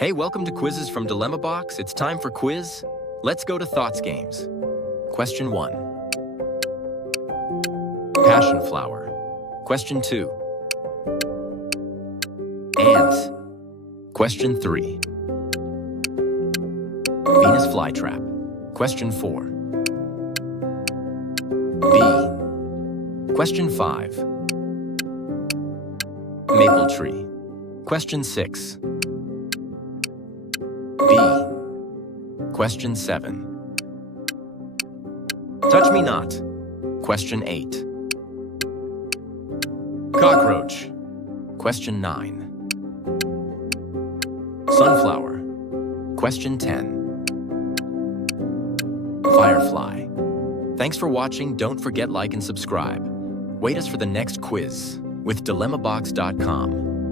Hey, welcome to Quizzes from Dilemma Box. It's time for quiz. Let's go to Thoughts Games. Question 1. Passion flower. Question 2. Ant. Question 3. Venus flytrap. Question 4. Bee. Question 5. Maple tree. Question 6. B. Question 7. Touch me not. Question 8. Cockroach. Question 9. Sunflower. Question 10. Firefly. Thanks for watching. Don't forget like and subscribe. Wait us for the next quiz with DilemmaBox.com.